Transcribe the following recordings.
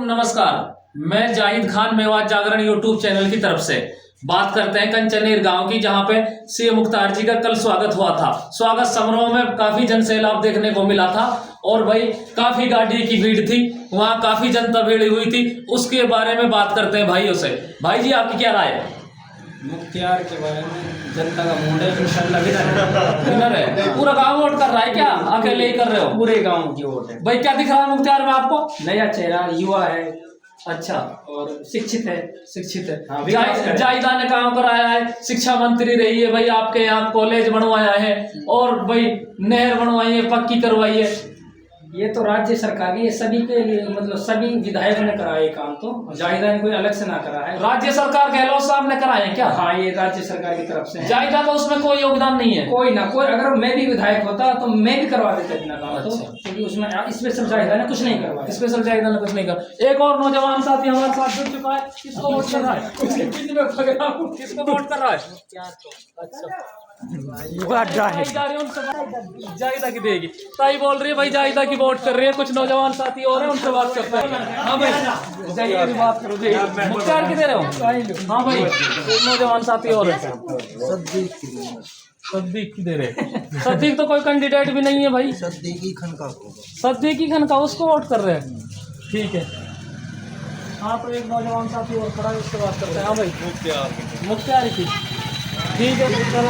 नमस्कार, मैं जाहिद खान मेवात जागरण YouTube channel की तरफ से बात करते हैं कंचनेर गांव की, जहां पे सीएम मुख्तार जी का कल स्वागत हुआ था। स्वागत समारोह में काफी जनसैलाब देखने को मिला था और भाई काफी गाड़ी की भीड़ थी, वहां काफी जनता भीड़ हुई थी। उसके बारे में बात करते हैं भाइयों से। भाई जी, आपकी क्या राय है? मुख्तार के बारे में जनता का मूड है, इंशाल्लाह विनर है। पूरा गांव वोट कर रहा है क्या? अकेले ही कर रहे हो? पूरे गांव की वोट है। भाई क्या दिख रहा है मुख्तार में आपको? नया चेहरा, युवा है अच्छा, और शिक्षित है। हाँ, जायदा ने काम कराया है, शिक्षा मंत्री रही है भाई, आपके यहाँ कॉलेज बनवाया है और भाई नहर बनवाई है, पक्की करवाई है। ये तो राज्य सरकार की, ये सभी के लिए, मतलब सभी विधायकों ने कराया ये काम। तो जायदा ने कोई अलग से ना करा है। राज्य सरकार गहलोत साहब ने कराए हैं क्या? हाँ, ये राज्य सरकार की तरफ से है। जायदा का उसमें कोई योगदान नहीं है? कोई ना कोई, अगर मैं भी विधायक होता तो मैं भी करवा देता इतना काम। अच्छा। तो क्योंकि उसमें स्पेशल जायदा ने कुछ नहीं करवाया। स्पेशल जायदा ने कुछ नहीं कर। एक और नौजवान साथी हमारे साथ जुड़ चुका है, किसको वोट कर रहा है? किसको वोट कर रहा है? अच्छा, जायदा की देगी ताई बोल रही है भाई, जायदा की वोट कर रही है। कुछ नौजवान साथी और हैं, उनसे बात करते हैं। हाँ भाई, जायदा की बात करो जी। मुख्तार की दे रहे हो? हाँ भाई, नौजवान साथी और है। सद्दीक की दे रहे। सद्दीक तो कोई कैंडिडेट भी नहीं है भाई। सद्दीकी खन का उसको वोट कर रहे हैं। ठीक है। हाँ, तो एक नौजवान साथी और खड़ा है, उससे बात करते हैं। हाँ भाई, मुख्तार की। ठीक है, किसको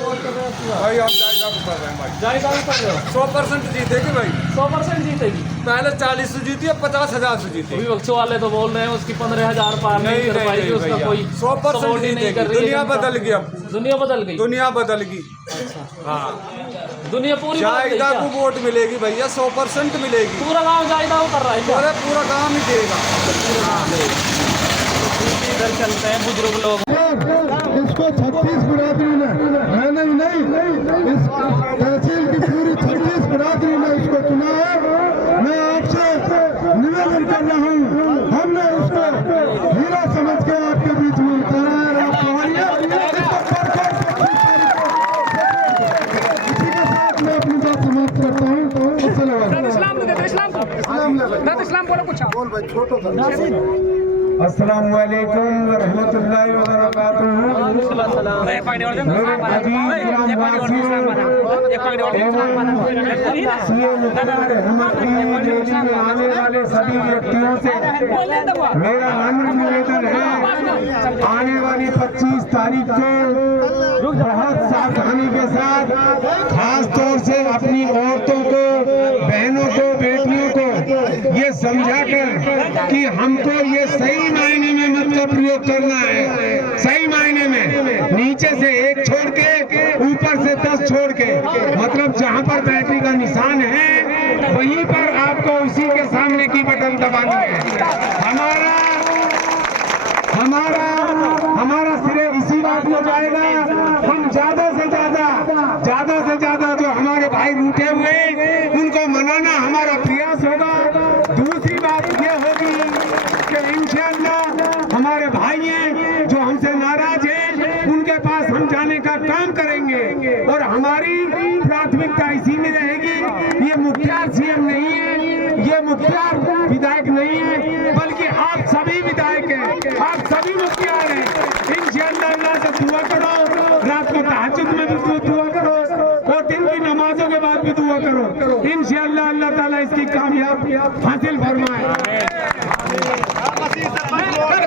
वोट कर रहे हो भाई? हम जायदा को कर रहे हैं भाई। जायदा को कर रहे हो? 100% जीतेगी भाई। 100% जीतेगी। पहले 40 से जीती है, 50,000 से जीती। विपक्ष वाले तो बोल रहे हैं उसकी 15,000 पार नहीं कर पाएगी, उसका कोई 100% जीतेगी। दुनिया बदल गई, अब दुनिया बदल गई। दुनिया बदल गई। अच्छा, हाँ, दुनिया पूरी जायदा को वोट मिलेगी भैया, 100% मिलेगी। पूरा गांव जायदा को कर रहा है क्या? अरे पूरा काम ही देगा। इधर चलते हैं, बुजुर्ग लोग। इसको 36 बिरादरी ने, मैंने नहीं, इस तहसील की पूरी 36 बिरादरी ने इसको चुना है। मैं आपसे निवेदन कर रहा हूँ, हमने उसको हीरा समझ के आपके बीच में उतारा है। आप इसी के साथ मैं अपनी बात समाप्त करता हूँ। अस्सलाम वालेकुम व रहमतुल्लाहि व बरकातुहू। आने वाले सभी व्यक्तियों से मेरा निवेदन है, आने वाली 25 तारीख को बहुत सावधानी के साथ, खास तौर से अपनी औरतों को, बहनों को, बेटियों को ये समझा कर कि हमको ये सही मायने में मत का प्रयोग करना है। सही मायने में नीचे से 1 छोड़ के, ऊपर से 10 छोड़ के, मतलब जहां पर बैटरी का निशान है वहीं पर आपको उसी के सामने की बटन दबानी है। हमारा सिरे इसी बात में जाएगा। हम ज्यादा से ज्यादा जो हमारे भाई रूठे हुए उनको मनाना हमारा प्रयास होगा। दूसरी बात ये होगी कि इंशाअल्लाह हमारे भाई हैं जो हमसे नाराज हैं, उनके पास हम जाने का काम करेंगे और हमारी प्राथमिकता इसी में रहेगी। ये मुख्तार सीएम नहीं है, ये मुख्तार विधायक नहीं है, बल्कि आप सभी विधायक हैं, आप सभी मुख्तार हैं। इंशाअल्लाह अल्लाह से दुआ करो, रात को तहज्जुद में भी दुआ करो और दिन की नमाजों के बाद भी दुआ करो। इंशाअल्लाह अल्लाह ताला इसकी कामयाबी हासिल फरमाए।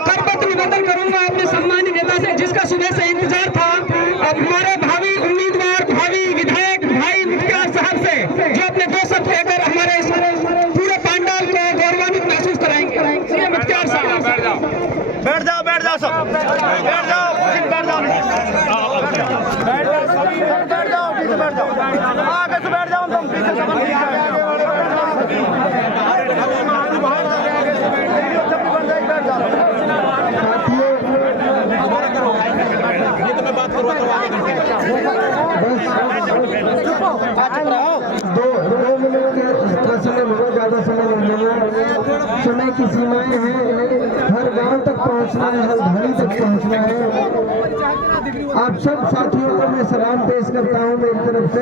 करबत निवेदन करूंगा अपने सम्मानित नेता से, जिसका सुबह से इंतजार था, अब हमारे भावी उम्मीदवार, भावी विधायक भाई मुख्तार साहब से, जो अपने 2 शब्द कहकर हमारे पूरे पंडाल को गौरवान्वित महसूस कराएंगे। सीएम मुख्तार साहब, बैठ जाओ सब, बैठ जाओ, बैठ जाओ, आगे से बैठ जाओ, तुम पीछे से समय की सीमाएं हैं, हर गांव तक पहुंचना है, हर घड़ी तक पहुंचना है। आप सब साथियों को मैं सलाम पेश करता हूं मेरी तरफ से।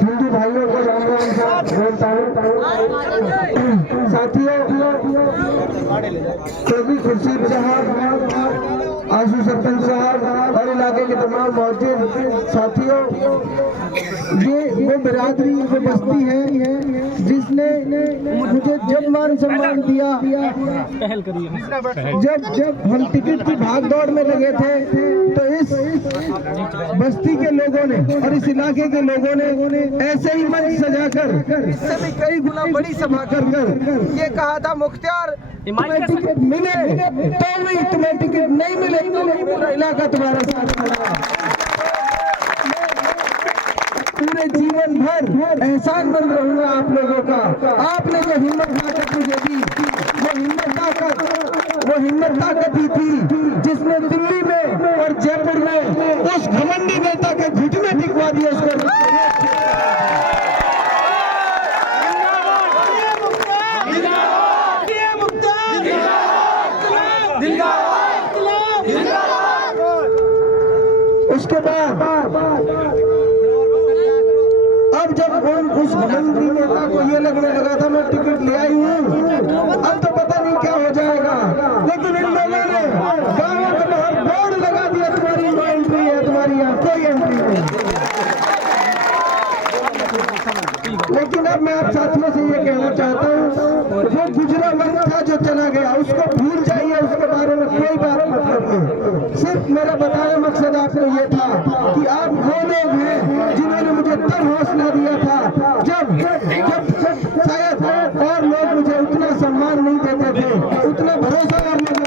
हिंदू भाइयों को राम राम से बोलता हूँ। साथियों, चौधरी खुर्शीद साहब, आशु सरपंच साहब और इलाके के तमाम मौजूद साथियों, ये वो बिरादरी, वो बस्ती है जिसने मुझे जब मान सम्मान दिया, जब हम टिकट की भाग दौड़ में लगे थे, तो इस बस्ती के लोगों ने और इस इलाके के लोगों ने ऐसे ही मंच सजाकर, इससे भी कई गुना बड़ी सभा कर ये कहा था, मुख्तियार तुम्हें टिकट मिले तो भी, तुम्हें टिकट नहीं मिले तो नहीं, पूरा इलाका तुम्हारा साथ खड़ा है। पूरे जीवन भर एहसानमंद रहूंगा आप लोगों का। आपने जो हिम्मत ताकत मुझे दी, वो हिम्मत ताकत ही थी जिसने दिल्ली में और जयपुर में उस घमंडी नेता के घुटने टिकवा दिए। उसको उसके बाद अब जब हम उस घमंडी नेता को ये लगने लगा था मैं टिकट ले आई हूँ, अब तो पता नहीं क्या हो जाएगा, लेकिन इन लोगों ने गाँव के बाहर बोर्ड लगा दिया, तुम्हारी एंट्री है, तुम्हारी यहाँ कोई एंट्री नहीं। लेकिन अब मैं आप साथियों से ये कहना चाहता हूँ, वो गुजरा वक्त था जो चला गया, उसको भूल जाइए, उसके बारे में कोई बात मतलब नहीं। सिर्फ मेरा बताया मकसद आपको ये था कि आप वो लोग हैं जिन्होंने मुझे तब हौसला दिया था जब शायद और लोग मुझे उतना सम्मान नहीं देते थे, उतना भरोसा करने का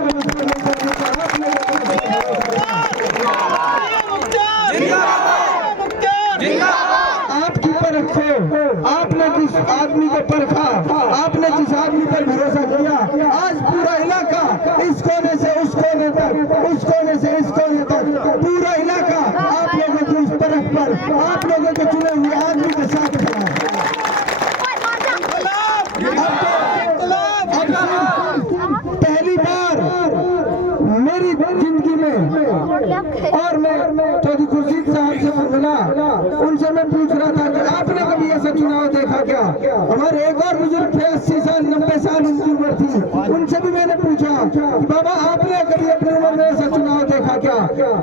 आपकी परख हो, आपने जिस आदमी को परखा, आपने जिस आदमी पर भरोसा किया, आज पूरा इलाका इस कोने से उस कोने तक, उस कोने से इस कोने तक, पूरा इलाका आप लोगों की उस परख पर, आप लोगों के चुने हुए आदमी के साथ खड़ा है। पहली बार मेरी जिंदगी में, और मैं चौधरी खुर्शीद साहब से मिला, उनसे मैं पूछ रहा था कि आपने कभी ऐसा चुनाव देखा क्या? हमारे एक और बुजुर्ग थे, 80 साल 90 साल उनकी उम्र थी, उनसे भी मैंने पूछा कि बाबा आपने कभी अपनी उम्र में ऐसा चुनाव देखा क्या?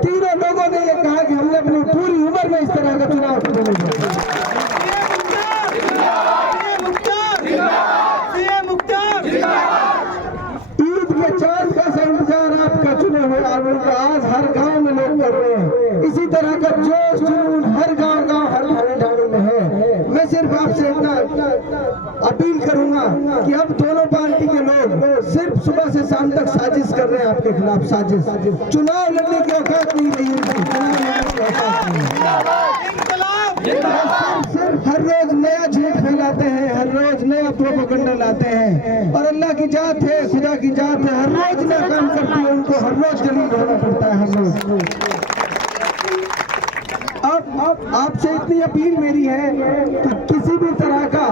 तीनों लोगों ने ये कहा कि हमने अपनी पूरी उम्र में इस तरह का चुनाव कभी नहीं देखा। ईद के चांद का सा इंतजार आपका चुने हुए आदमी का आज हर गांव में लोग कर रहे हैं। इसी तरह का जोश जुनून हर गांव हर ढाणी में है। मैं सिर्फ आपसे इतना अपील करूंगा कि अब दोनों पार्टी के लोग सिर्फ सुबह से शाम तक साजिश कर रहे हैं आपके खिलाफ, साजिश। चुनाव लड़ने की औकात नहीं रही सिर्फ हर रोज नया झूठ फैलाते हैं, हर रोज नया प्रोपेगेंडा लाते हैं, और अल्लाह की जात है, खुदा की जात है, हर रोज नया काम करती है, उनको हर रोज जलील होना पड़ता है, हर रोज। अब आपसे इतनी अपील मेरी है कि किसी भी तरह का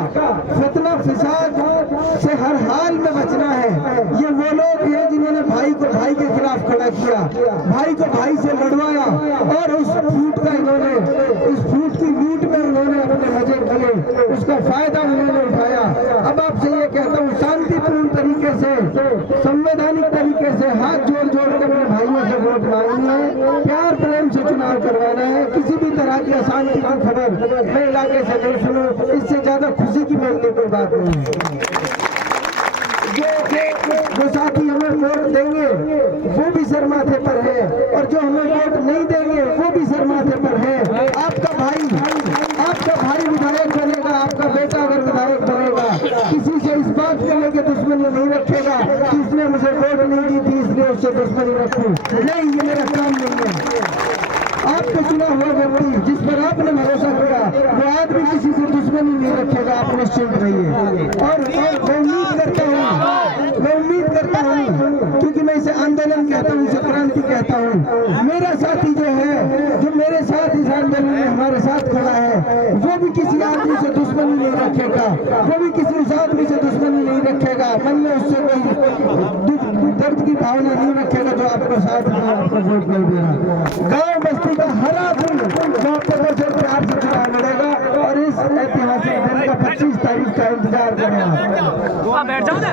फितना फिसाद से हर हाल में बचना है। ये वो लोग हैं जिन्होंने भाई को भाई के खिलाफ खड़ा किया, भाई को भाई से लड़वाया, और उस फूट का इन्होंने, उस फूट की लूट में उन्होंने अपने मजे किए, उसका फायदा उन्होंने उठाया। अब आपसे ये कहता हूँ, शांतिपूर्ण तरीके से, संवैधानिक तरीके से हाथ जोड़ के अपने भाइयों से वोट मांगनी है, प्यार प्रेम से चुनाव करवाना है। किसी भी तरह की अशांति की खबर मैं इलाके से नहीं सुनूं, इससे ज्यादा खुशी की मेरे लिए कोई बात नहीं है। जो साथी हमें वोट देंगे वो भी सर माथे पर है, और जो हमें वोट नहीं देंगे वो भी सर माथे पर है। आपका भाई विधायक बनेगा, आपका बेटा अगर विधायक बनेगा, किसी से इस बात को लेकर दुश्मनी नहीं रखेगा कि इसने मुझे वोट नहीं दी थी इसलिए उससे दुश्मनी रखूं, नहीं, ये मेरा काम नहीं है। आपको चुना हुआ व्यक्ति जिस पर आपने भरोसा किया वो आदमी किसी से दुश्मनी नहीं रखेगा, आप निश्चिंत रहिए। और मैं उम्मीद करता हूँ क्योंकि मैं इसे आंदोलन कहता हूँ, इसे क्रांति कहता हूँ, मेरा साथी जो है, जो मेरे साथ इस आंदोलन में हमारे साथ खड़ा है, वो भी किसी आदमी से दुश्मनी नहीं रखेगा, वो भी किसी उस आदमी से दुश्मनी नहीं रखेगा, मन में उससे कोई दुख दर्द की भावना नहीं रखेगा जो आपको साथ आपको वोट नहीं दे रहा। गाँव बस्ती का हर आदमी जो आपको प्यार से चुनाव लड़ेगा, और इस बैठ जाओ ना।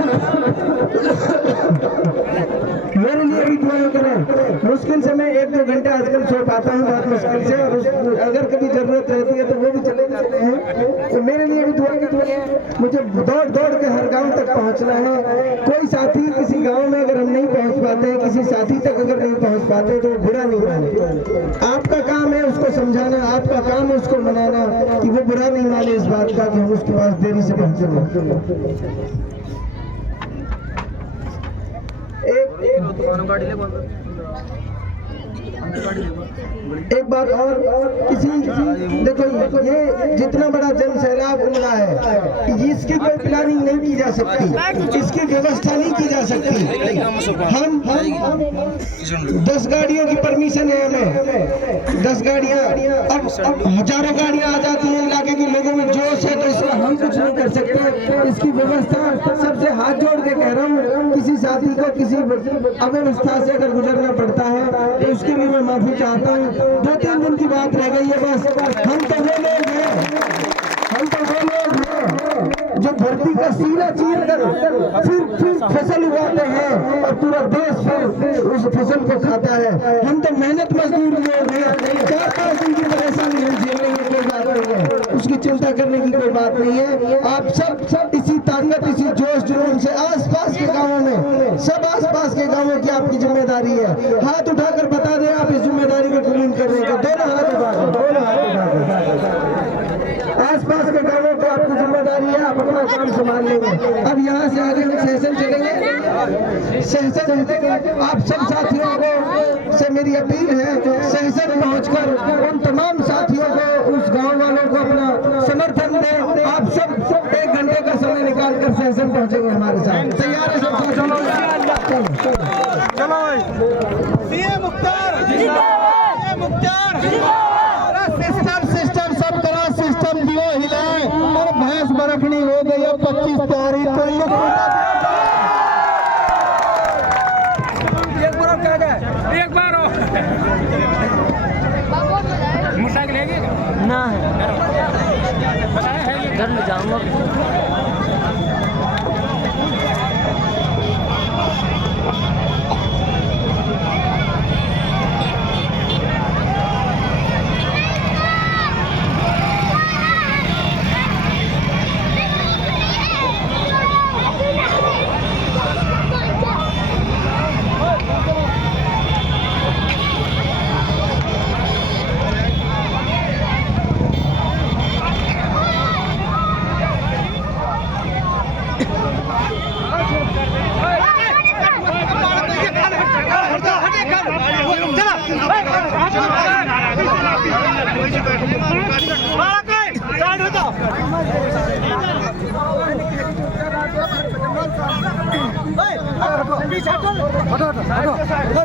मेरे लिए भी दुआ करें। मुश्किल से मैं 1-2 घंटे आजकल सो पाता हूँ बहुत मुश्किल से, और अगर कभी जरूरत रहती है तो वो भी चले जाते हैं। तो मेरे लिए भी दुआ करें। मुझे दौड़ दौड़ के हर गांव तक पहुंचना है। कोई साथी किसी गांव में अगर हम नहीं पहुंच पाते, किसी साथी तक अगर नहीं पहुंच पाते तो वो बुरा नहीं माने। आपका काम है उसको समझाना, आपका काम है उसको मनाना कि वो बुरा नहीं माने इस बात का कि हम उसके पास देरी से पहुंचेंगे। एक बात और, किसी देखो ये जितना बड़ा जन सैलाब उमड़ा है, इसकी कोई प्लानिंग नहीं की जा सकती, इसकी व्यवस्था नहीं की जा सकती। हम 10 गाड़ियों की परमिशन है हमें, 10 गाड़ियाँ, अब हजारों गाड़ियाँ आ जाती हैं। इलाके के लोगों में जोश है तो इसमें हम कुछ नहीं कर सकते। इसकी व्यवस्था सबसे हाथ जोड़ के कह रहा हूँ, किसी साथी को किसी अव्यवस्था से अगर गुजरना पड़ता है तो उसकी भी मैं माफी चाहता हूँ। 2-3 दिन की बात रह गई है बस। हम तो वो लोग हैं जो धरती का सीना चीर कर फिर फसल उगाते हैं और पूरा देश फिर उस फसल को खाता है। हम तो मेहनत मजदूर लोग हैं। 4-5 दिन की परेशानी हम झेल लेंगे, कोई बात नहीं है, उसकी चिंता करने की कोई बात नहीं है। आप सब इसी ताकत, इसी जोश जुनून से आसपास के गाँवों में, सब आसपास के गाँवों की आपकी जिम्मेदारी है। हाथ उठाकर बता दें आप इस जिम्मेदारी को कबूल करने का, दोनों हाथ उठाकर। आसपास के गाँवों की आपकी जिम्मेदारी है, आप अपना काम संभाल लेंगे। अब यहाँ से आगे हम सेशन चलेंगे। सेशन आप सब साथियों को से मेरी अपील है, सेशन पहुंचकर उन तमाम साथियों को, उस गांव वालों को अपना समर्थन दें। आप सब 1 घंटे का समय निकाल कर सेशन पहुंचेंगे हमारे साथ। तैयार है सब? चलो सिस्टम सब करा, सिस्टम दियो हिलाए और भैंस बरखनी हो गई है 25 तारीख को। एक बार मोटरसाइकिल है ना, है घर में जाऊंगा।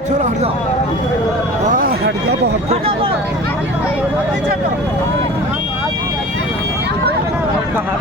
छोड़ा हट जाओ, हट जा बहुत। कहाँ